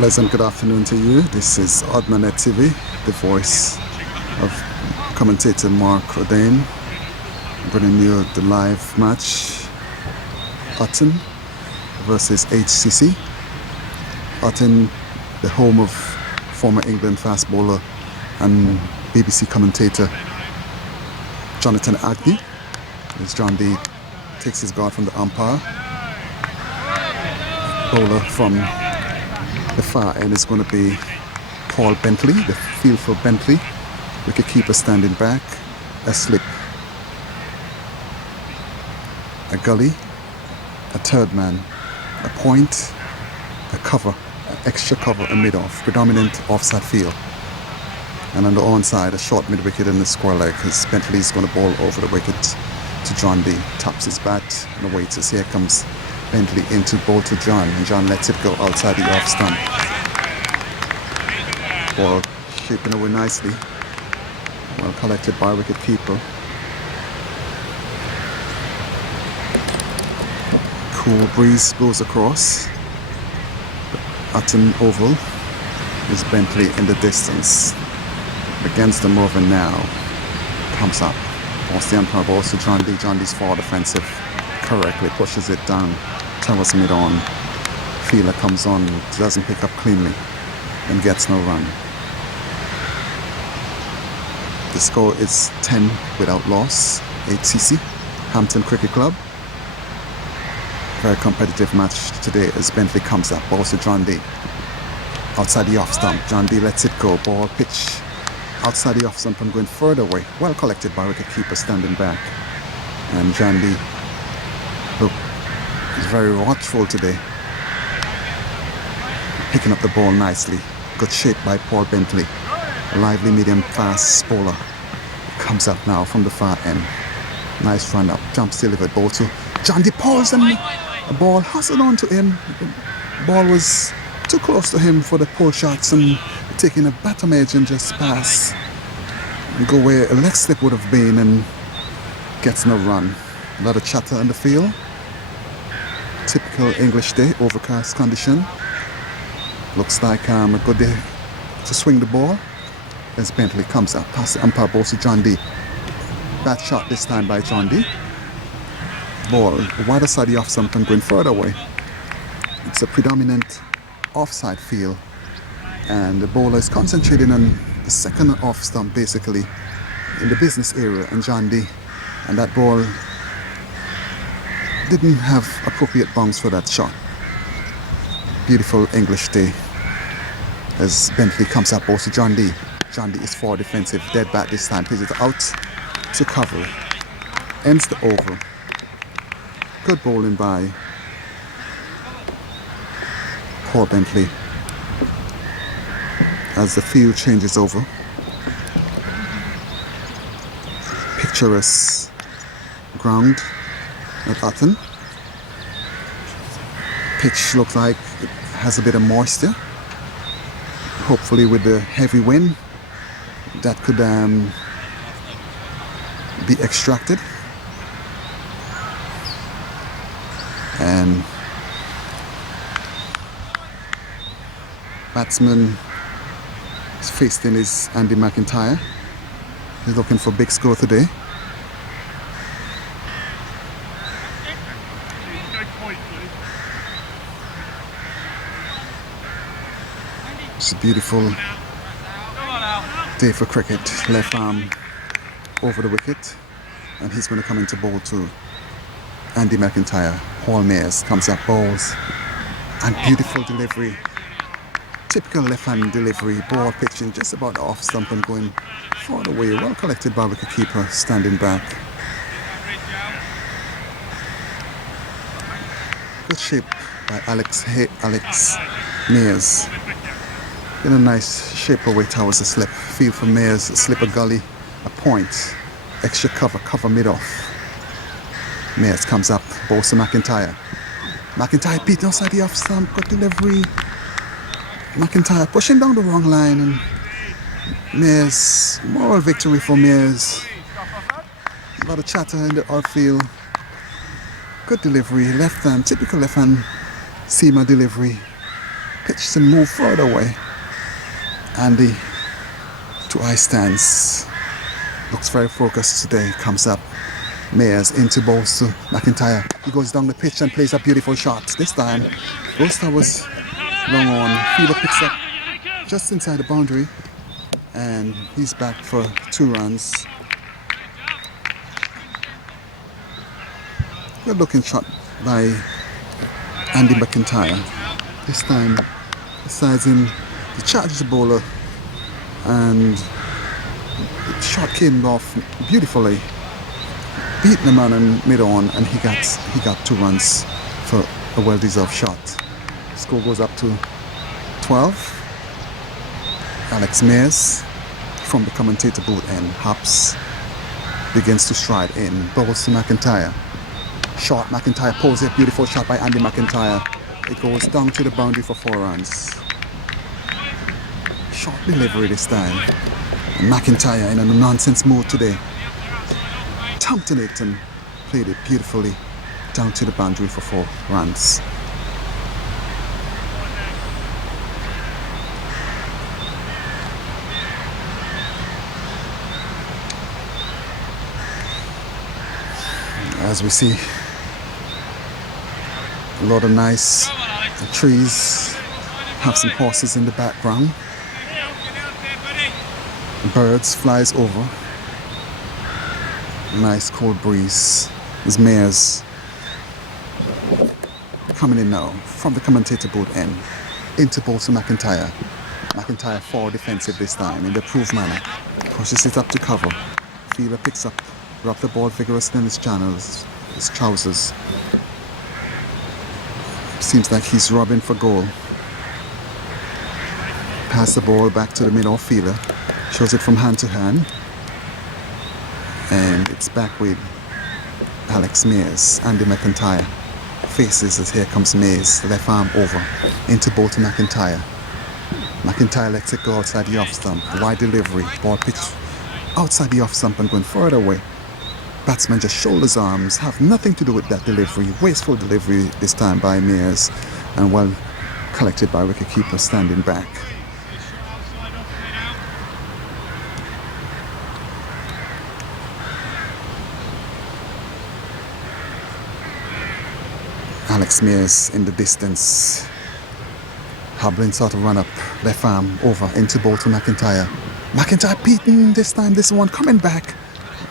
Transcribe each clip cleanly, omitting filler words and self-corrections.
Pleasant good afternoon to you. This is Oddmanet TV, the voice of commentator Mark O'Dane, bringing you the live match, Utton versus HCC. Utton, the home of former England fast bowler and BBC commentator Jonathan Agnew, as John Dee takes his guard from the umpire. Bowler from the far end is going to be Paul Bentley, the field for Bentley. Wicketkeeper standing back, a slip, a gully, a third man, a point, a cover, an extra cover, a mid-off, predominant offside field. And on the onside, a short mid-wicket and a square leg, because Bentley is going to bowl over the wicket to John Dee. Taps his bat and awaits as here comes Bentley into bowl to John, and John lets it go outside the off stump. Ball shaping away nicely, well collected by wicketkeeper. Cool breeze blows across Utton Oval. Is Bentley in the distance against the mover now. Comes up. Balls the umpire, balls to John Dee. John Dee's forward defensive correctly pushes it down. Covers mid on. Fielder comes on, doesn't pick up cleanly and gets no run. The score is 10 without loss. HCC, Hampton Cricket Club. Very competitive match today as Bentley comes up. Balls to John Dee. Outside the off stump. John Dee lets it go. Ball pitch outside the off stump and going further away. Well collected by wicketkeeper standing back. And John Dee, look, is very watchful today. Picking up the ball nicely. Good shape by Paul Bentley. A lively medium fast bowler. Comes up now from the far end. Nice run up. Jumps delivered. Ball to John Dee. Pulls and the ball hustled on to him. The ball was too close to him for the pull shots and taking a bottom edge and just pass and go where a leg slip would have been and gets no run. A lot of chatter on the field. Typical English day, overcast condition. Looks like a good day to swing the ball as Bentley comes up past the umpire, balls to John Dee. Bad shot this time by John Dee. Ball wider side the off stump and going further away. It's a predominant offside field and the bowler is concentrating on the second off stump basically in the business area and John Dee, and that ball didn't have appropriate bounce for that shot. Beautiful English day as Bentley comes up, balls to John Dee. John Dee is forward defensive, dead bat this time, plays it out to cover, ends the over. Good bowling by Paul Bentley as the field changes over. Picturesque ground at Utton. Pitch looks like it has a bit of moisture. Hopefully with the heavy wind that could be extracted. And batsman is facing is Andy McIntyre. He's looking for big score today. It's a beautiful day for cricket. Left arm over the wicket, and he's going to come into bowl to Andy McIntyre. Paul Mayers comes up, bowls, and beautiful delivery. Typical left-hand delivery, ball pitching just about off stump and going far away. Well collected by wicketkeeper standing back. Good shape by Alex Mayers. In a nice shape away towards the slip. Field for Mayers, a slip, a gully, a point. Extra cover mid-off. Mayers comes up, balls to McIntyre. McIntyre beat outside the off stump, good delivery. McIntyre pushing down the wrong line and Mayers, moral victory for Mayers. A lot of chatter in the outfield. Good delivery, left hand, typical left hand seamer delivery. pitches and move further away. Andy to high stance. Looks very focused today. Comes up. Mayers into balls to McIntyre. He goes down the pitch and plays a beautiful shot. This time, Roster was long on. Fielder picks up just inside the boundary. And he's back for 2 runs. Good looking shot by Andy McIntyre. This time, decides in the charges the bowler. And the shot came off beautifully. Beat the man in mid-on, and he got 2 runs for a well-deserved shot. Score goes up to 12. Alex Mayers from the commentator booth and Hops begins to stride in. Bowls to McIntyre. Short McIntyre pulls a beautiful shot by Andy McIntyre. It goes down to the boundary for 4 runs. Short delivery this time. And McIntyre in a nonsense mood today. Thumped it and played it beautifully down to the boundary for 4 runs. As we see a lot of nice trees, have some horses in the background. Birds flies over. Nice cold breeze. There's Mayers coming in now from the commentator booth end into ball to McIntyre. McIntyre forward defensive this time in the approved manner. Pushes it up to cover. Fielder picks up, rub the ball vigorously in his channels, his trousers. Seems like he's rubbing for goal. Pass the ball back to the mid-off fielder. Shows it from hand to hand. And it's back with Alex Mayers. Andy McIntyre faces as here comes Mayers. Left arm over into ball to McIntyre. McIntyre lets it go outside the off stump. Wide delivery. Ball pitched outside the off stump and going further away. Batsman just shoulders arms. Have nothing to do with that delivery. Wasteful delivery this time by Mayers. And well collected by wicketkeeper standing back. Alex Mayers in the distance. Hobbling sort of run up, left arm over into ball to McIntyre. McIntyre beaten this time, this one coming back,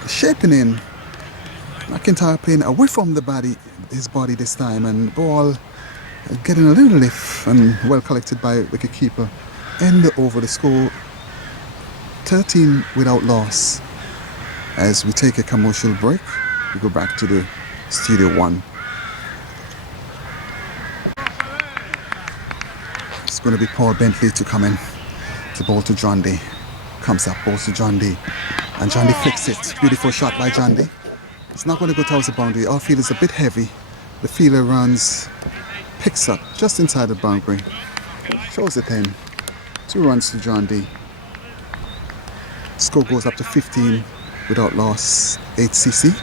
shaping in. McIntyre playing away from the body, his body this time, and ball getting a little lift and well collected by wicketkeeper. End over the score 13 without loss. As we take a commercial break, we go back to the Studio 1. It's going to be Paul Bentley to come in to bowl to John Dee. Comes up, bowls to John Dee. And John Dee flicks it. Beautiful shot by John Dee. It's not going to go towards the boundary. Our field is a bit heavy. The fielder runs, picks up just inside the boundary. Shows it in. 2 runs to John Dee. Score goes up to 15 without loss. 8cc.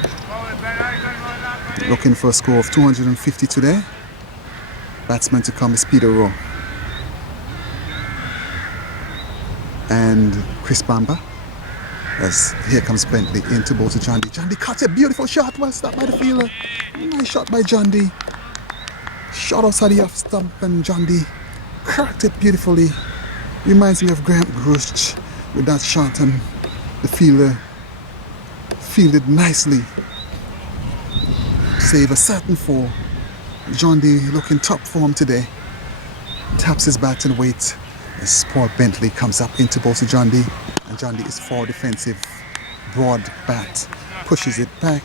Looking for a score of 250 today. Batsman to come is Peter Rowe. And Chris Bamba. As here comes Bentley into ball to John Dee. John Dee cuts a beautiful shot. Well stopped by the fielder. Nice shot by John Dee. Shot outside the off stump and John Dee cracked it beautifully. Reminds me of Grant Grush with that shot, and the fielder fielded nicely. Save a certain 4. John Dee looking top form today. Taps his bat and waits. As Paul Bentley comes up into ball to John Dee, and John Dee is forward defensive, broad bat, pushes it back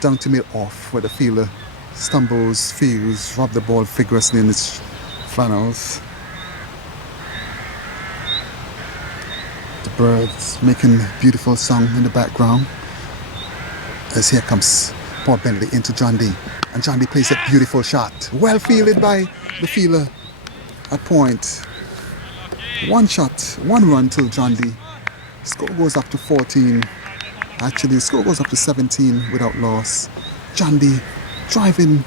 down to mid-off where the fielder stumbles, feels, rub the ball vigorously in his flannels. The birds making a beautiful song in the background. As here comes Paul Bentley into John Dee, and John Dee plays a beautiful shot, well fielded by the fielder at point. 1 shot, 1 run to John Dee. Score goes up to 14. Actually, the score goes up to 17 without loss. John Dee driving,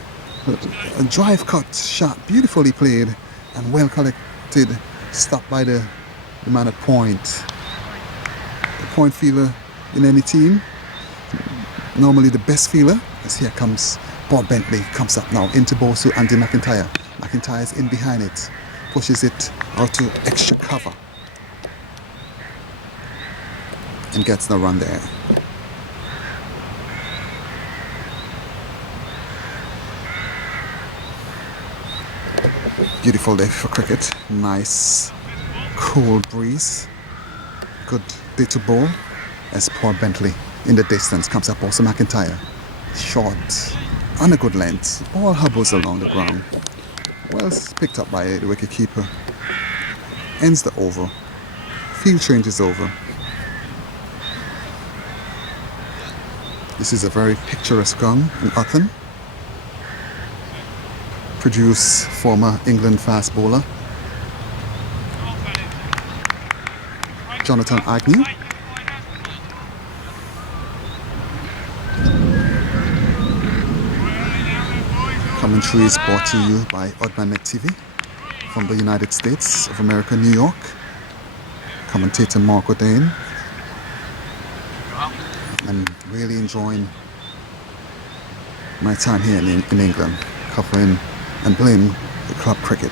a drive cut shot, beautifully played and well collected. Stopped by the man at point. The point fielder in any team. Normally the best fielder. As here comes Paul Bentley. Comes up now into Bosu, Andy McIntyre. McIntyre is in behind it. Pushes it out to extra cover. And gets the run there. Beautiful day for cricket. Nice cool breeze. Good day to bowl as Paul Bentley in the distance comes up. Also McIntyre. Short on a good length. Ball hobbles along the ground. Well picked up by the wicket keeper. Ends the over. Field change is over. This is a very picturesque ground in Utton. Produce former England fast bowler Jonathan Agnew. Commentary is brought to you by Udman TV from the United States of America, New York. Commentator Mark O'Dane. I'm really enjoying my time here in England, covering and playing the club cricket.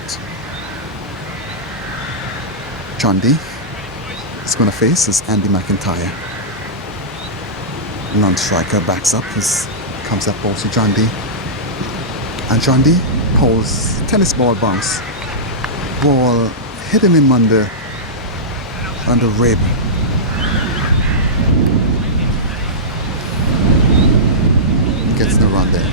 John Dee is going to face is Andy McIntyre. Non-striker backs up, comes up also John Dee. And John Dee pulls tennis ball bounce. Ball hitting him on the rib. Gets the run there.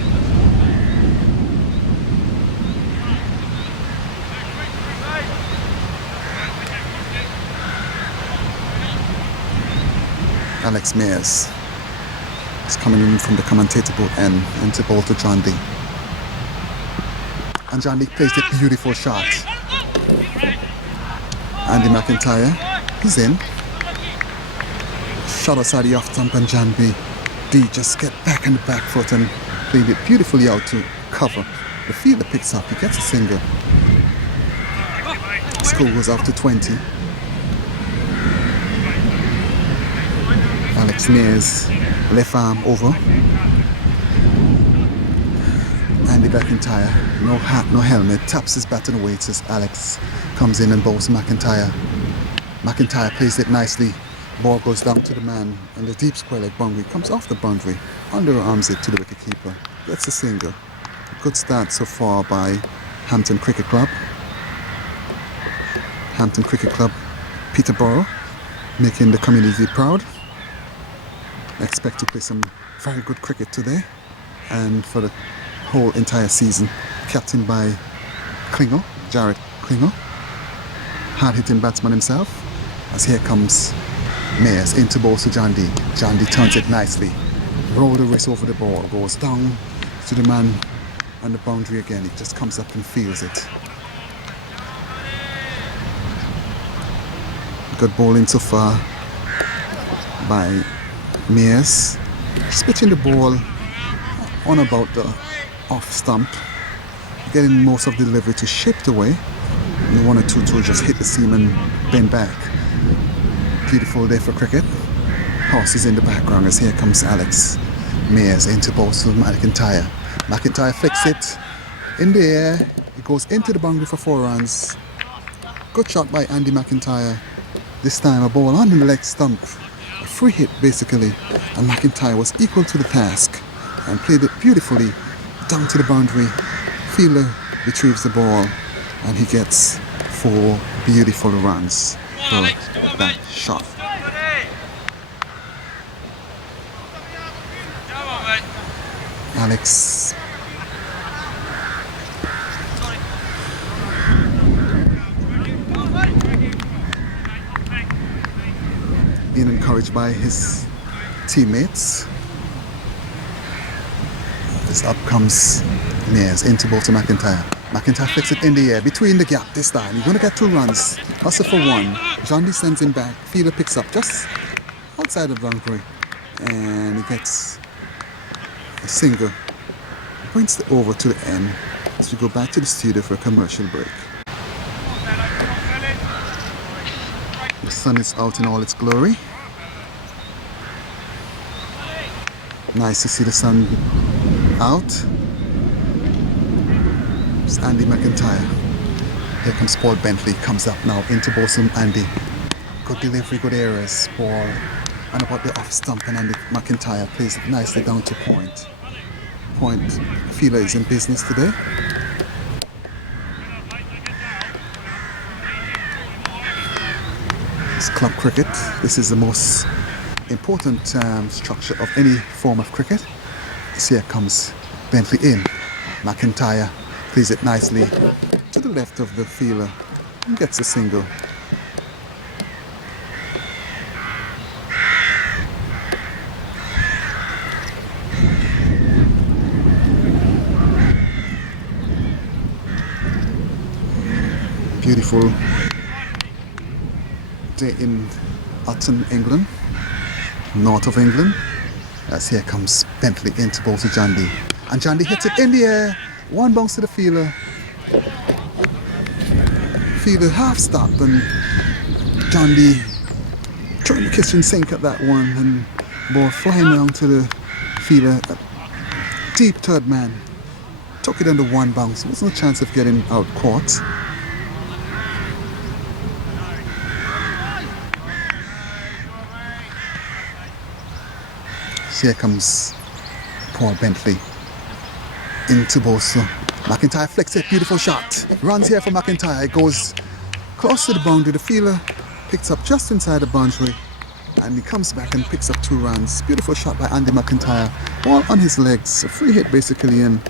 Alex Mears is coming in from the commentator booth and into ball to John Dee. And John Dee plays a beautiful shot. Andy McIntyre, he's in. Shot outside the off stump and John Dee just get back on the back foot and played it beautifully out to cover. The fielder picks up, he gets a single. Score goes up to 20. Alex Mears, left arm over. Andy McIntyre, no hat, no helmet, taps his bat and waits as Alex comes in and bowls McIntyre. McIntyre plays it nicely. Ball goes down to the man and the deep square leg boundary comes off the boundary, underarms it to the wicketkeeper. Gets a single. Good start so far by Hampton Cricket Club. Hampton Cricket Club, Peterborough, making the community proud. Expect to play some very good cricket today and for the whole entire season. Captained by Klingel, Jared Klingel, hard-hitting batsman himself. As here comes Mears into ball to John Dee. John Dee turns it nicely. Roll the wrist over the ball. Goes down to the man on the boundary again. He just comes up and feels it. Good bowling so far by Mears. Spitting the ball on about the off stump. Getting most of the delivery to shift away. And the 1 or 2 just hit the seam and bend back. Beautiful day for cricket. Horses in the background as here comes Alex Mears into ball to McIntyre. McIntyre flicks it in the air. It goes into the boundary for 4 runs. Good shot by Andy McIntyre. This time a ball on the leg stump. A free hit basically. And McIntyre was equal to the task and played it beautifully down to the boundary. Fielder retrieves the ball and he gets 4 beautiful runs for that shot. Alex being encouraged by his teammates. This up comes Mears into ball to McIntyre. McIntyre flicks it in the air between the gap this time. He's going to get 2 runs. Hustle for 1. John Dee sends him back. Fielder picks up just outside the boundary and he gets a single. Brings it over to the end as we go back to the studio for a commercial break. sun is out in all its glory. Nice to see the sun out. It's Andy McIntyre. Here comes Paul Bentley. Comes up now into Bosun. Andy. Good delivery, good areas. Paul. And about the off stump, and Andy McIntyre plays it nicely down to point. Point Fielder is in business today. It's club cricket. This is the most important structure of any form of cricket. So here comes Bentley in. McIntyre plays it nicely to the left of the fielder and gets a single. Beautiful day in Utton, England, north of England. As here comes Bentley into bowl to Jandy. And Jandy hits it in the air. One bounce to the fielder. Fielder half stop, and Jandy trying the kitchen sink at that one, and ball flying down to the fielder. Deep third man. Took it under one bounce. There was no chance of getting out caught. Here comes Paul Bentley into Bosu. McIntyre flicks it, beautiful shot. Runs here for McIntyre, it goes close to the boundary. The fielder picks up just inside the boundary, and he comes back and picks up 2 runs. Beautiful shot by Andy McIntyre. Ball on his legs, a free hit basically, and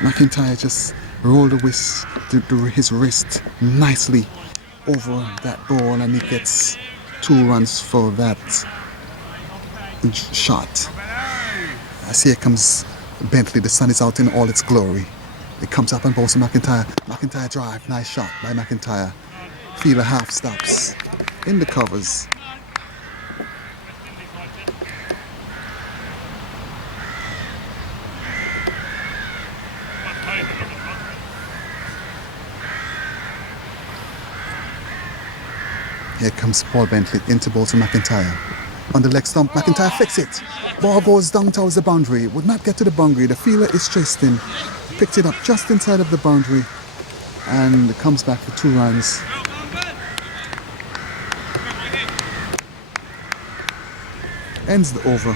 McIntyre just rolled his wrist nicely over that ball, and he gets 2 runs for that shot. As here comes Bentley, the sun is out in all its glory. It comes up and bowls to McIntyre. McIntyre drive, nice shot by McIntyre. Fielder half stops in the covers. Here comes Paul Bentley into bowl to McIntyre. On the leg stump, McIntyre flicks it. Ball goes down towards the boundary. Would not get to the boundary. The fielder is chased in. Picked it up just inside of the boundary, and comes back for 2 runs. Ends the over.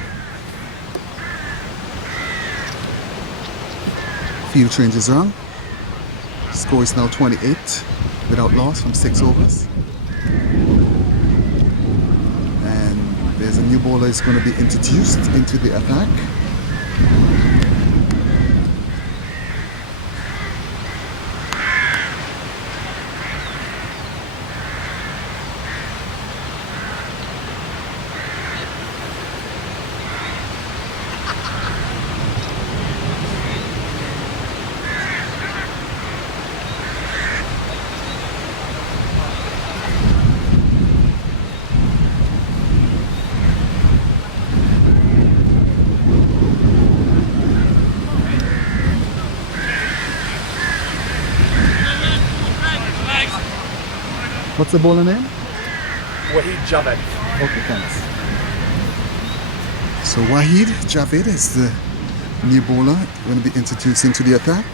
Field changes around. Score is now 28 without loss from 6 overs. There's a new bowler is going to be introduced into the attack. What's the bowler name? Wahid Javed. Okay, thanks. So Wahid Javed is the new bowler going to be introduced into the attack.